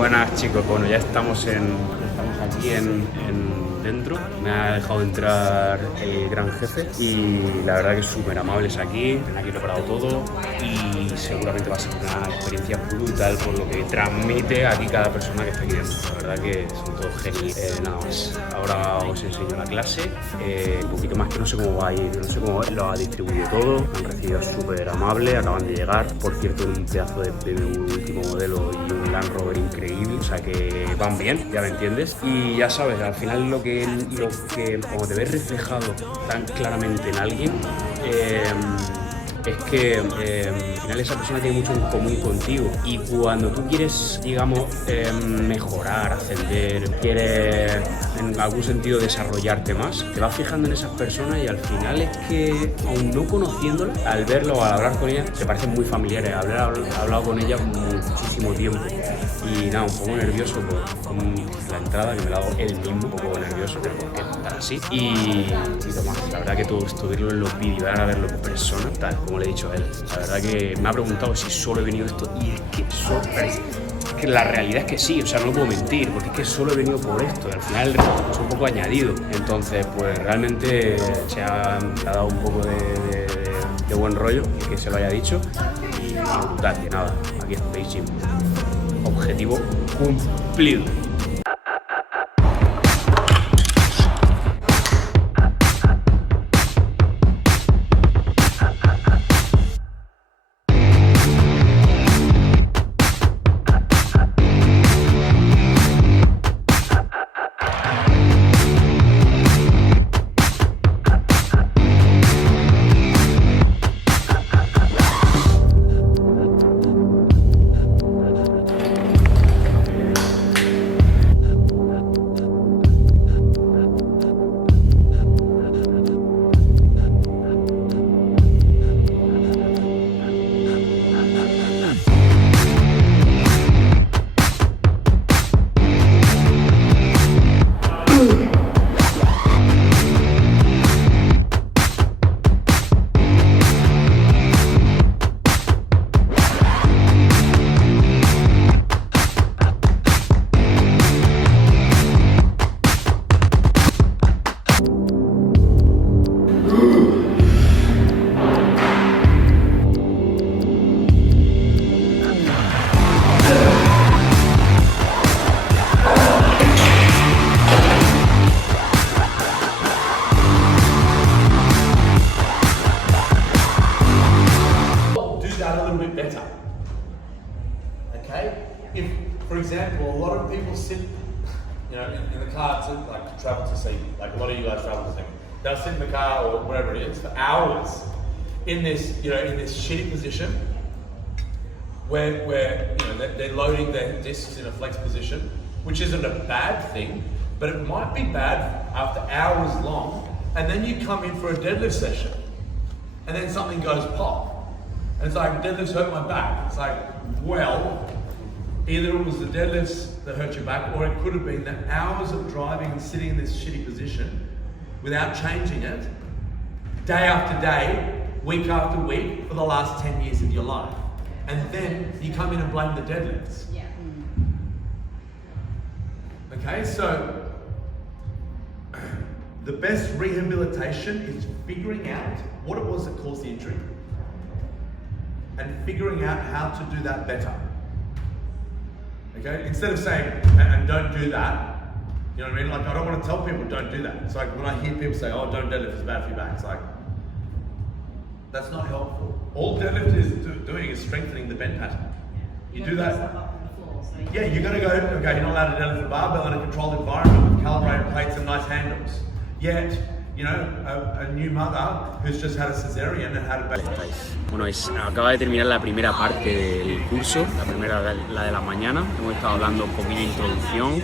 buenas chicos, bueno ya estamos aquí dentro, me ha dejado entrar el gran jefe y la verdad que súper amables aquí, me han aquí preparado todo y seguramente va a ser una experiencia brutal por lo que transmite aquí cada persona que está aquí dentro, la verdad que son todos genios. Nada más, ahora os enseño la clase, un poquito más que no sé cómo va a ir, no sé cómo lo ha distribuido todo, me han recibido súper amable, acaban de llegar, por cierto en un pedazo de BMW último modelo y un Land Rover increíble, o sea que van bien, ya me entiendes, y ya sabes, al final lo que como te ves reflejado tan claramente en alguien, es que al final esa persona tiene mucho en común contigo y cuando tú quieres, digamos, mejorar, ascender, quieres en algún sentido desarrollarte más, te vas fijando en esas personas y al final es que, aun no conociéndolas, al verlo o al hablar con ellas, te parecen muy familiares. He hablado con ellas muchísimo tiempo y nada, un poco nervioso por la entrada que me la ha dado él mismo, un poco nervioso, pero porque estar así y más. La verdad que todo esto, verlo en los vídeos, ahora verlo en persona, tal como le he dicho a él, la verdad que me ha preguntado si solo he venido esto y es que la realidad es que sí, o sea, no lo puedo mentir, porque es que solo he venido por esto, y al final el resto es un poco añadido, entonces pues realmente se ha dado un poco de buen rollo, que se lo haya dicho, y brutal, que nada, aquí es Beijing, objetivo cumplido. For example, a lot of people sit, in the car to travel to see, like a lot of you guys travel to see. They'll sit in the car or whatever it is for hours in this, in this shitty position where they're loading their discs in a flex position, which isn't a bad thing, but it might be bad after hours long, and then you come in for a deadlift session, and then something goes pop, and it's like, deadlifts hurt my back. It's like, well, either it was the deadlifts that hurt your back, or it could have been the hours of driving and sitting in this shitty position without changing it, day after day, week after week, for the last 10 years of your life. And then you come in and blame the deadlifts. Yeah. Okay, so the best rehabilitation is figuring out what it was that caused the injury and figuring out how to do that better. Okay, instead of saying, and don't do that, you know what I mean? Like, I don't want to tell people don't do that. It's like when I hear people say, oh, don't deadlift, it's bad for your back. It's like, that's not helpful. All deadlift is doing is strengthening the bend pattern. You do that. Yeah, you're going to go, okay, you're not allowed to deadlift a barbell in a controlled environment with calibrated plates and nice handles. Yet, a new mother who's just had a cesarean and had a baby. Bueno, acaba de terminar la primera parte del curso, la de la mañana. Hemos estado hablando un poquito de introducción,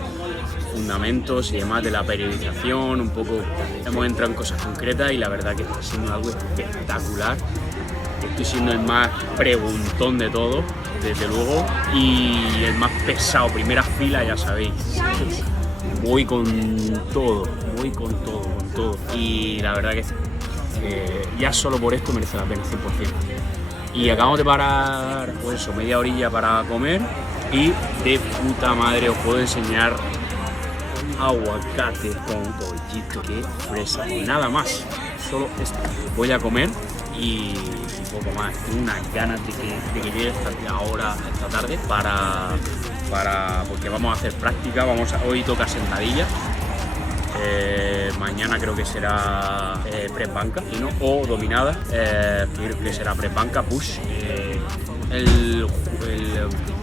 fundamentos y demás de la periodización, un poco hemos entrado en cosas concretas y la verdad que está siendo algo espectacular. Estoy siendo el más preguntón de todos, desde luego, y el más pesado, primera fila, ya sabéis. Voy con todo. Y la verdad que ya solo por esto merece la pena 100%. Y acabamos de parar, pues eso, media horilla para comer Y de puta madre os puedo enseñar aguacate con pollito, que fresa, nada más, solo esto. Voy a comer y un poco más. Tengo unas ganas de que llegue esta tarde porque vamos a hacer práctica. Hoy toca sentadilla, mañana creo que será press banca o dominada, creo que será press banca, push.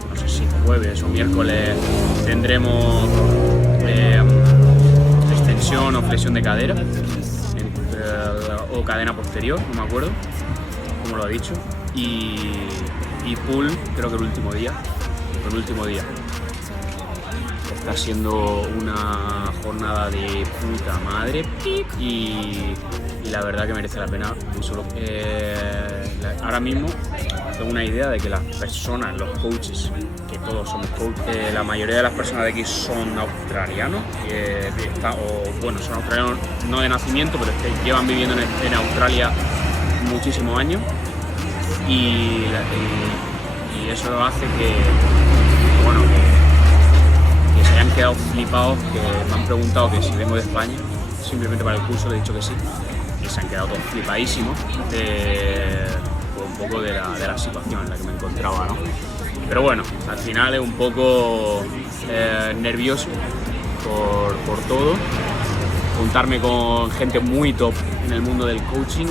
No sé si jueves o miércoles tendremos extensión o flexión de cadera o cadena posterior, no me acuerdo cómo lo ha dicho, y pull creo que el último día. Está siendo una jornada de puta madre y la verdad que merece la pena. Ahora mismo tengo una idea de que las personas, los coaches, que todos somos coaches, la mayoría de las personas de aquí son australianos, son australianos no de nacimiento, pero es que llevan viviendo en Australia muchísimos años y eso hace que se hayan quedado flipados, que me han preguntado que si vengo de España, simplemente para el curso le he dicho que sí, y se han quedado todos flipadísimos por un poco de la situación en la que me encontraba, ¿no? Pero bueno, al final es un poco nervioso por todo, juntarme con gente muy top en el mundo del coaching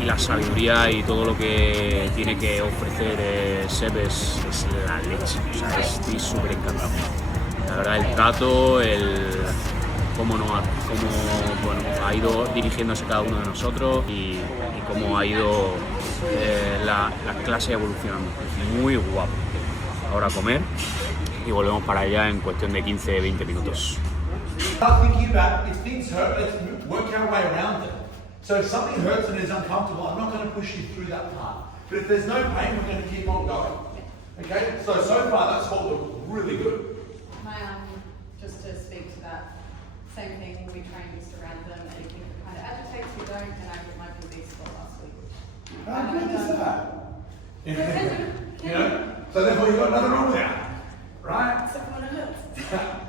y la sabiduría y todo lo que tiene que ofrecer Seb es la leche. O sea, estoy súper encantado. La verdad, el trato, cómo ha ido dirigiéndose cada uno de nosotros y cómo ha ido la clase evolucionando. Muy guapo. Ahora a comer y volvemos para allá en cuestión de 15-20 minutos. So if something hurts and is uncomfortable, I'm not going to push you through that part. But if there's no pain, we're going to keep on going. Okay? So far that's what looked really good. Just to speak to that, same thing, we train just around them, anything that kind of agitates you don't, and I did my PB spot last week. How good is that? You know? So therefore you've got nothing wrong with that. Right? Except when it hurts.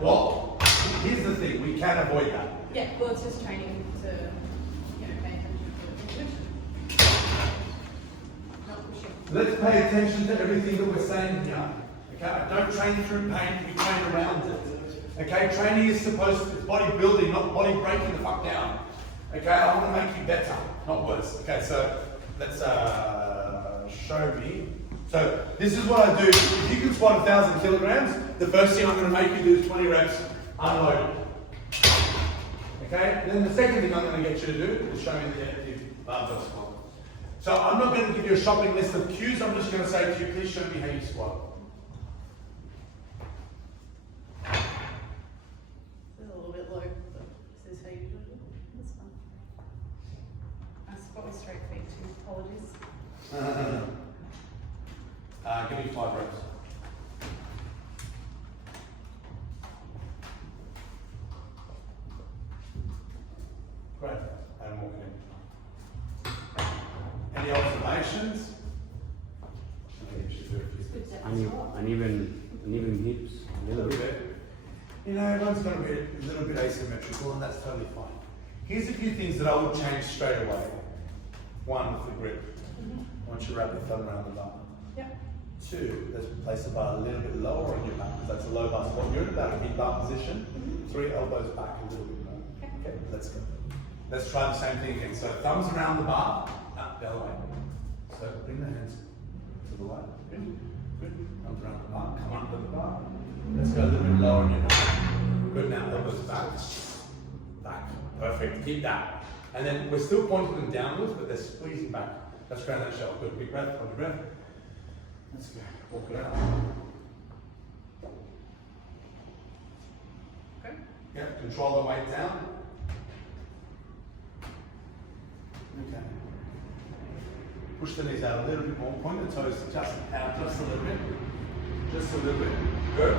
Well, here's the thing, we can avoid that. Yeah, well it's just training to let's pay attention to everything that we're saying here. Okay, don't train through pain, we train around it. Okay, training is supposed to, it's bodybuilding, not body breaking the fuck down. Okay, I want to make you better, not worse. Okay, so let's show me. So this is what I do. If you can squat 1,000 kilograms, the first thing I'm going to make you do is 20 reps unloaded. Okay, then the second thing I'm going to get you to do is show me the active barbell squat. So I'm not going to give you a shopping list of cues, I'm just going to say to you, please show me how you squat. This is a little bit low, but this is how you do it. That's fine. I squat with straight feet too, apologies. Give me 5 reps. Great, and walking in. Any observations? Uneven hips, a little bit. You know, everyone's going to be a little bit asymmetrical, and that's totally fine. Here's a few things that I would change straight away. One, with the grip. Once you wrap your thumb around the bar. Yep. 2, let's place the bar a little bit lower on your back, because that's a low bar squat. You're in that mid-bar position. 3, elbows back a little bit more. Okay, let's go. Let's try the same thing again. So thumbs around the bar, the other way. So bring the hands to the right. Good. Thumbs around the bar, come under the bar. Let's go a little bit lower on your back. Good, now elbows back. Back. Perfect, keep that. And then we're still pointing them downwards, but they're squeezing back. Let's ground that shell. Good, big breath, hold your breath. Let's go, walk it out. Okay. Yeah, control the weight down. Okay. Push the knees out a little bit more. Point the toes just out just a little bit. Just a little bit. Good.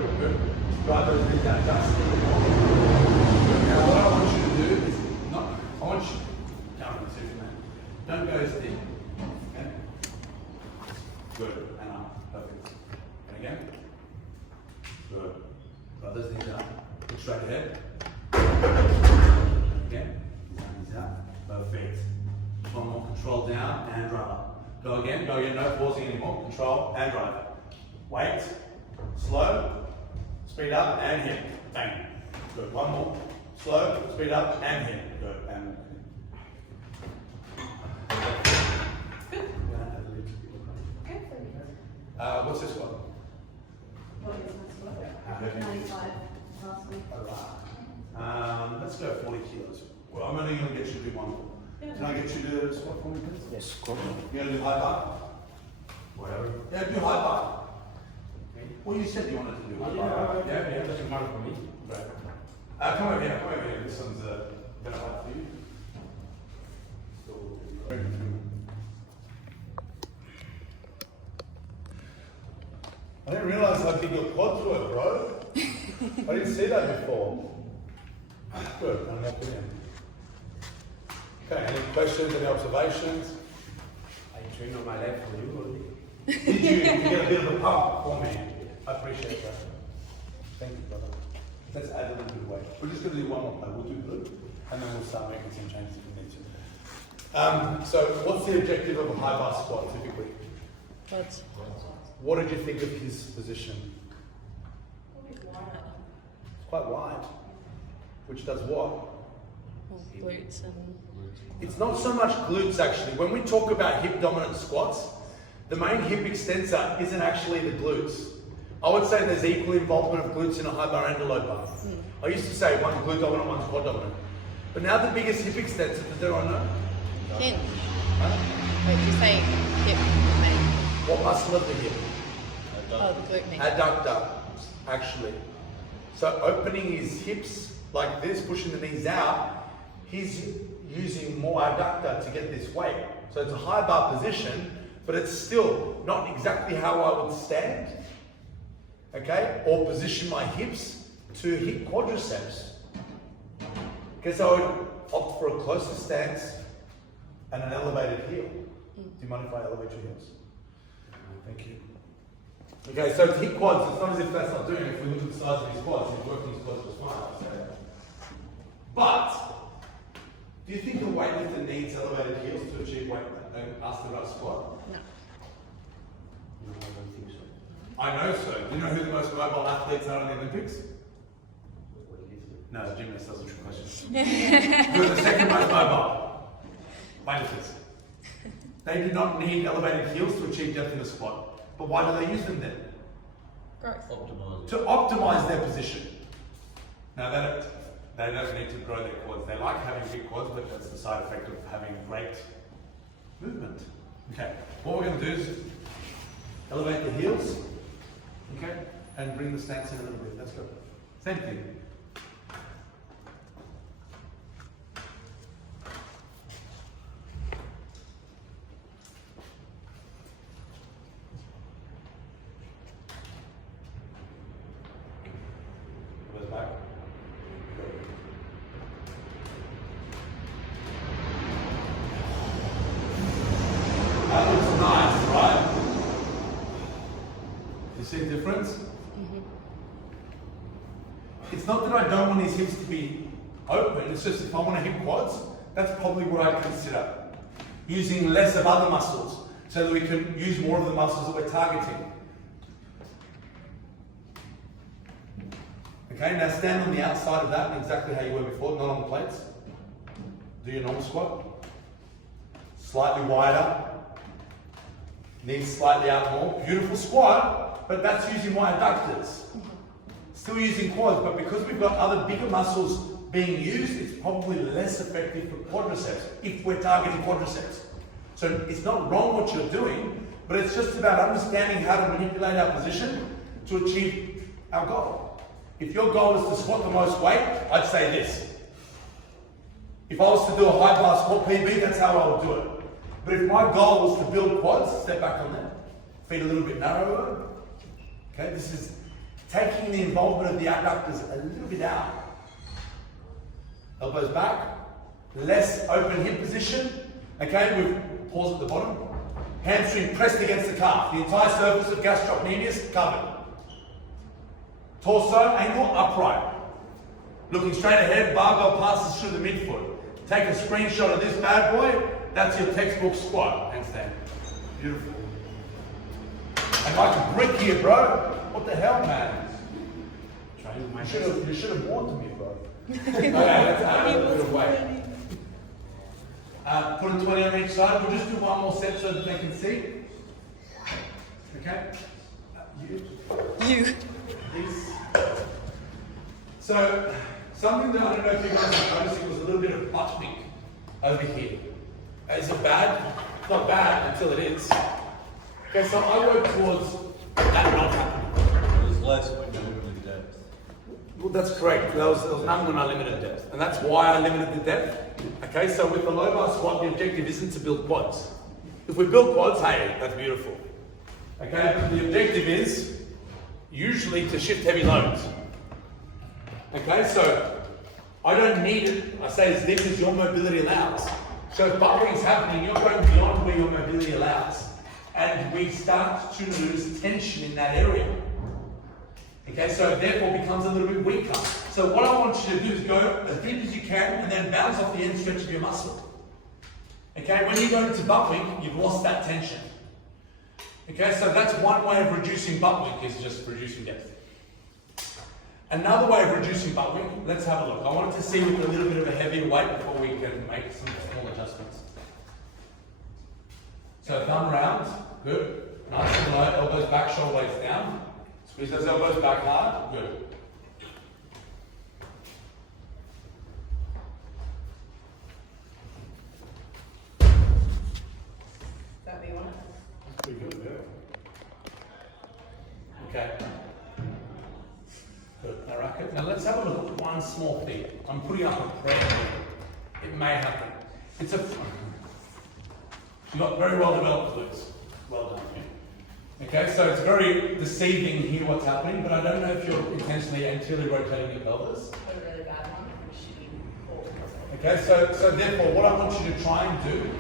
Drive those knees out just a little bit more. Good. Now what I want you to do is I want you to come and sit, man. Don't go as deep. Okay? Good. And up. Perfect. And again. Drive those knees out. Look straight ahead. Again. Knees out. Perfect. One more. Control down and drive up. Go again. Go again. No pausing anymore. Control and drive. Wait. Slow. Speed up and hit. Bang. Good. One more. Slow. Speed up and hit. Good. And what's this one? What is my squat? 95 last week. Alright. Let's go 40 kilos. Well, I'm only going to get you to do one more. Can I get you to squat for me, please? Yes, squat. You going to do high bar? Whatever. Yeah, do high bar. Well, you said you wanted to do high bar. Yeah, doesn't matter for me. Right. Come over here, come over here. This one's better height for you. I didn't realise how big your quads were, bro. I didn't see that before. Good, I'm not in. Okay, any questions, any observations? I trained on my leg for you already. Did you get a bit of a pump for me? I appreciate that. Thank you, brother. Let's add a little bit of weight. We're just going to do one more play. We'll do good, and then we'll start making some changes if we need to. So, what's the objective of a high bar squat typically? What did you think of his position? It's quite wide. Which does what? Glutes and... It's not so much glutes actually. When we talk about hip dominant squats, the main hip extensor isn't actually the glutes. I would say there's equal involvement of glutes in a high bar and a low bar. I used to say one's glute dominant, one's quad dominant. But now the biggest hip extensor, does anyone know? Hinge. Huh? Wait, you say hip main? What muscle of the hip? Oh, the glute main. Adductor, actually. So opening his hips like this, pushing the knees out, he's using more adductor to get this weight. So it's a high bar position, but it's still not exactly how I would stand, okay, or position my hips to hit quadriceps. Okay, so I would opt for a closer stance and an elevated heel. Do you mind if I elevate your heels? Thank you. Okay, so to hit quads, it's not as if that's not doing it. If we look at the size of his quads, he's working his quads just fine, I'd say. But, do you think the weightlifter needs elevated heels to achieve weight, ask the right squat? No. No, I don't think so. I know so. Do you know who the most mobile athletes are in the Olympics? No, gymnast, that's a trick question. Who are the second most mobile? Weightlifters. They do not need elevated heels to achieve depth in the squat. But why do they use them then? Growth. To optimize their position. Now they don't need to grow their quads. They like having big quads, but that's the side effect of having great movement. Okay, what we're going to do is elevate the heels, okay, and bring the stance in a little bit. Let's go. Same thing. Goes back. That looks nice, right? You see the difference? Mm-hmm. It's not that I don't want his hips to be open, it's just if I want to hit quads, that's probably what I'd consider. Using less of other muscles so that we can use more of the muscles that we're targeting. Okay, now stand on the outside of that exactly how you were before, not on the plates. Do your normal squat. Slightly wider. Knees slightly out more. Beautiful squat, but that's using my adductors. Still using quads, but because we've got other bigger muscles being used, it's probably less effective for quadriceps, if we're targeting quadriceps. So it's not wrong what you're doing, but it's just about understanding how to manipulate our position to achieve our goal. If your goal is to squat the most weight, I'd say this. If I was to do a high bar squat PB, that's how I would do it. But if my goal was to build quads, step back on that. Feet a little bit narrower. Okay, this is taking the involvement of the adductors a little bit out. Elbows back. Less open hip position. Okay, with pause at the bottom. Hamstring pressed against the calf. The entire surface of gastrocnemius covered. Torso angle upright. Looking straight ahead, barbell passes through the midfoot. Take a screenshot of this bad boy. That's your textbook squat. Handstand. Beautiful. And like a brick here, bro. What the hell, man? You should have warned me, bro. Okay, let's add a little bit of weight. Put a 20 on each side. We'll just do one more set so that they can see. Okay? You. These. So, something that I don't know if you guys are noticing was a little bit of butt wink over here. Is it bad? It's not bad until it is. Okay, so I work towards that not happening. There's less when you limited depth. Well, that's correct. There was none when I limited depth. And that's why I limited the depth. Okay, so with the low bar squat, the objective isn't to build quads. If we build quads, hey, that's beautiful. Okay, but the objective is usually to shift heavy loads. Okay, so I don't need it. I say as deep as your mobility allows. So if butt wing's happening, you're going beyond where your mobility allows. And we start to lose tension in that area. Okay, so it therefore becomes a little bit weaker. So what I want you to do is go as deep as you can and then bounce off the end stretch of your muscle. Okay, when you go into butt wing, you've lost that tension. Okay, so that's one way of reducing butt wing, is just reducing depth. Another way of reducing butt wing, let's have a look. I wanted to see with a little bit of a heavier weight before we can make some small adjustments. So thumb round, good. Nice and low, elbows back, shoulder blades down. Squeeze those elbows back hard, good. Is that what you want? That's pretty good, yeah. Okay. Good, I reckon. Now let's have a look at one small thing. I'm putting up a prayer. It may happen. It's a... You've got very well developed glutes. Well done. Okay, so it's very deceiving here what's happening, but I don't know if you're intentionally anteriorly rotating your pelvis. Got a really bad one. Okay, so therefore what I want you to try and do,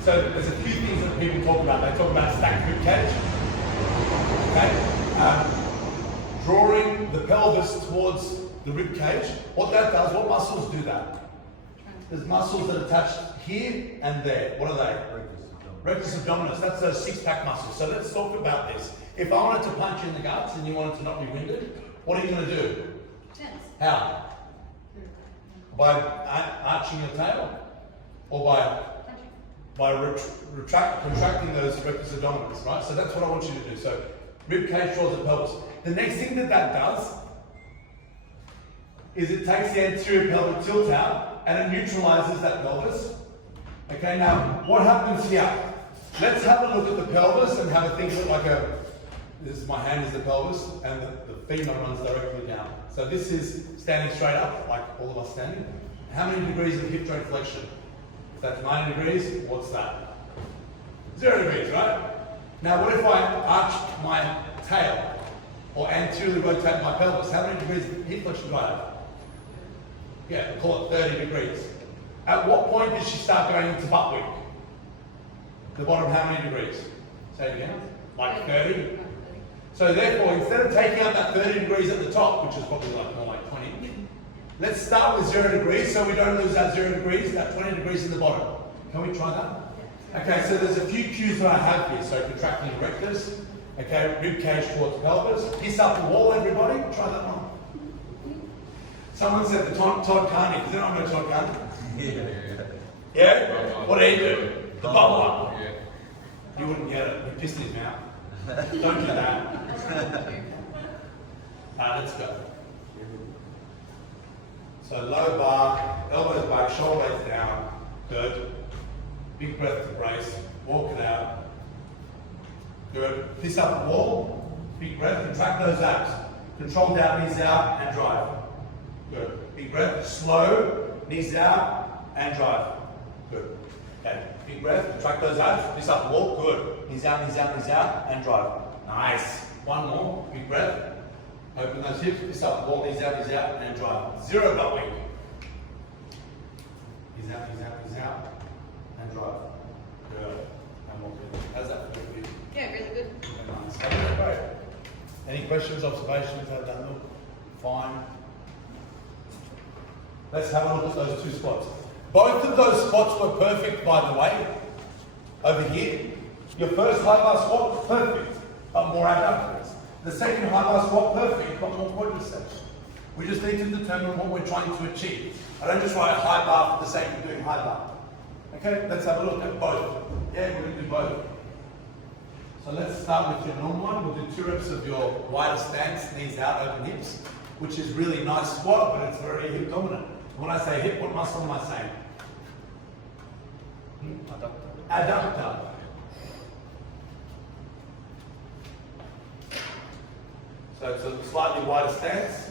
so there's a few things that people talk about. They talk about stacked rib cage. Okay, drawing the pelvis towards the rib cage. What that does, what muscles do that? There's muscles that attach here and there. What are they? Rectus abdominis, that's those six-pack muscles. So let's talk about this. If I wanted to punch you in the guts and you wanted to not be winded, what are you going to do? Tense. How? By arching your tail? Or by contracting those rectus abdominis, right? So that's what I want you to do. So rib cage draws the pelvis. The next thing that does is it takes the anterior pelvic tilt out and it neutralizes that pelvis. Okay, now what happens here? Let's have a look at the pelvis and have a think of it like my hand is the pelvis and the femur runs directly down. So this is standing straight up, like all of us standing. How many degrees of hip joint flexion? If that's 90 degrees, what's that? 0 degrees, right? Now what if I arch my tail or anteriorly rotate my pelvis? How many degrees of hip flexion do I have? Yeah, we'll call it 30 degrees. At what point did she start going into butt wing? The bottom how many degrees? Say it again. Like 30? So therefore, instead of taking out that 30 degrees at the top, which is probably like more like 20, let's start with 0 degrees so we don't lose that 0 degrees, that 20 degrees in the bottom. Can we try that? Okay, so there's a few cues that I have here. So contracting your rectus, okay, rib cage towards pelvis, piss up the wall, everybody. Try that one. Someone said the Todd Carney. Does anyone know Todd Carney? Yeah? What do you do? The bubble up. Yeah. You wouldn't get it. He pissed in his mouth. Don't do that. Let's go. So low bar, elbows back, shoulder blades down. Good. Big breath to brace. Walk it out. Good. Piss up the wall. Big breath. Contract those abs. Control down, knees out, and drive. Good. Big breath. Slow. Knees out and drive. Good. Okay. Big breath. Contract those abs. Piss up the wall. Good. Knees out, knees out, knees out, and drive. Nice. One more. Big breath. Open those hips. Piss up the wall. Knees out, and drive. 0 butt wing. Knees out, knees out, knees out, and drive. Good. And more good. How's that feel for you? Yeah, really good. Nice. Great. Any questions, observations? I've done them. fine. Let's have a look at those two spots. Both of those spots were perfect, by the way. Over here, your first high bar squat, perfect, but more adductors. The second high bar squat, perfect, but more quadriceps. We just need to determine what we're trying to achieve. I don't just write a high bar for the sake of doing high bar. Okay, let's have a look at both. Yeah, we're going to do both. So let's start with your normal one. We'll do 2 reps of your wider stance, knees out, open hips, which is really nice squat, but it's very hip dominant. When I say hip, what muscle am I saying? Adductor. So it's a slightly wider stance.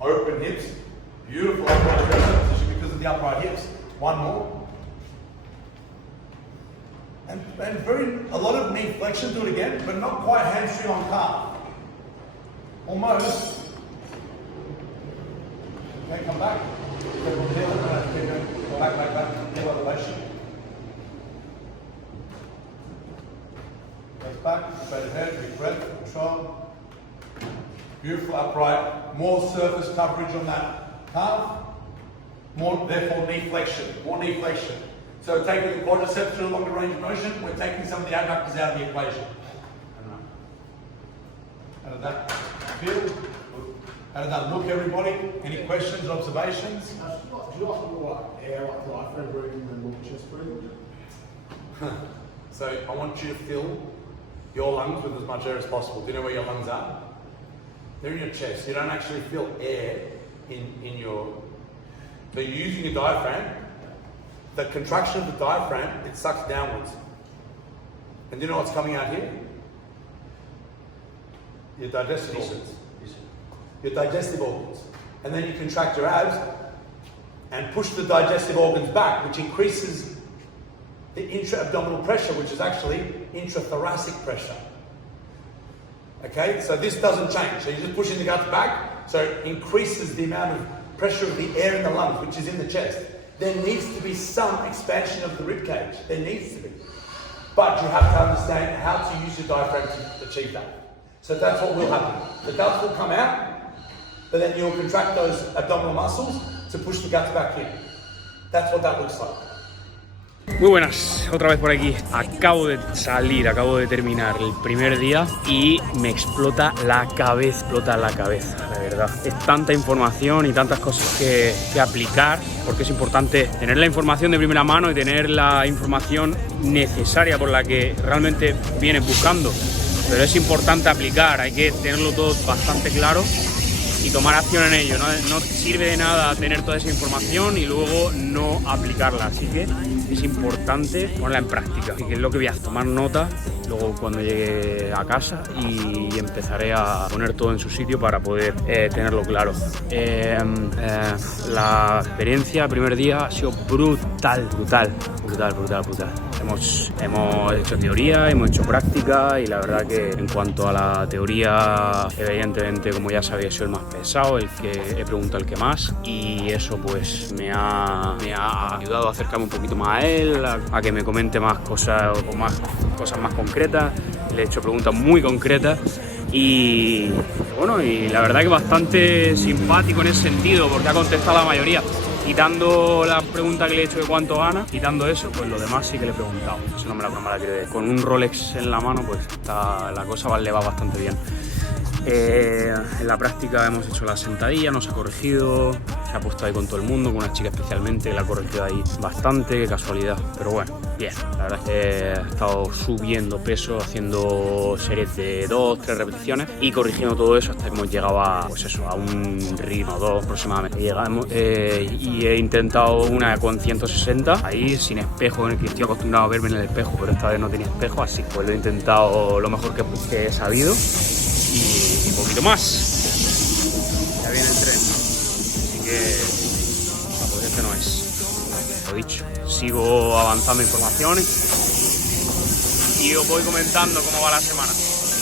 Open hips. Beautiful upright pressure position because of the upright hips. One more. And a lot of knee flexion, do it again, but not quite hamstring on calf. Almost. Okay, come back. Go back. Heel elevation. Goes back, straight ahead, big breath, control. Beautiful upright. More surface coverage on that calf. More, therefore, knee flexion. More knee flexion. So taking the quadriceps through a longer range of motion, we're taking some of the adductors out of the equation. How did that feel? How did that look, everybody? Any questions, observations? Do you like to look like air, like diaphragm breathing and look chest breathing? So I want you to fill your lungs with as much air as possible. Do you know where your lungs are? They're in your chest. You don't actually feel air in your... So you're using your diaphragm. The contraction of the diaphragm, it sucks downwards. And do you know what's coming out here? Your digestive organs. Your digestive organs. And then you contract your abs and push the digestive organs back, which increases the intra-abdominal pressure, which is actually intrathoracic pressure. Okay, so this doesn't change. So you're just pushing the guts back, so it increases the amount of pressure of the air in the lungs, which is in the chest. There needs to be some expansion of the rib cage. There needs to be. But you have to understand how to use your diaphragm to achieve that. So that's what will happen. The guts will come out, but then you'll contract those abdominal muscles to push the guts back in. That's what that looks like. Muy buenas, otra vez por aquí. Acabo de terminar el primer día y me explota la cabeza, la verdad. Es tanta información y tantas cosas que aplicar, porque es importante tener la información de primera mano y tener la información necesaria por la que realmente vienes buscando. Pero es importante aplicar, hay que tenerlo todo bastante claro y tomar acción en ello. No sirve de nada tener toda esa información y luego no aplicarla, así que es importante ponerla en práctica. Así que es lo que voy a tomar nota luego cuando llegue a casa y empezaré a poner todo en su sitio para poder tenerlo claro. La experiencia, el primer día, ha sido brutal. Hemos hecho teoría, hemos hecho práctica y la verdad que en cuanto a la teoría, evidentemente, como ya sabéis, soy el más pesado, el que he preguntado el que más, y eso pues me ha ayudado a acercarme un poquito más a él, a que me comente más cosas o más cosas más concretas. Le he hecho preguntas muy concretas y bueno, y la verdad que bastante simpático en ese sentido, porque ha contestado la mayoría. Quitando la pregunta que le he hecho de cuánto gana, quitando eso, pues lo demás sí que le he preguntado. Eso no me la quiero decir. Con un Rolex en la mano, pues la cosa le va bastante bien. En la práctica hemos hecho la sentadilla, nos ha corregido, se ha puesto ahí con todo el mundo, con una chica especialmente que la ha corregido ahí bastante, qué casualidad. Pero bueno, bien, la verdad es que he estado subiendo peso, haciendo series de 2-3 repeticiones y corrigiendo todo eso hasta que hemos llegado a, pues eso, a un ritmo 2 aproximadamente. Y he intentado una con 160, ahí sin espejo, en el que estoy acostumbrado a verme en el espejo, pero esta vez no tenía espejo, así que lo he intentado lo mejor que he sabido. Y un poquito más. Ya viene el tren. Así que pues este no es. Lo dicho. Sigo avanzando informaciones y os voy comentando cómo va la semana.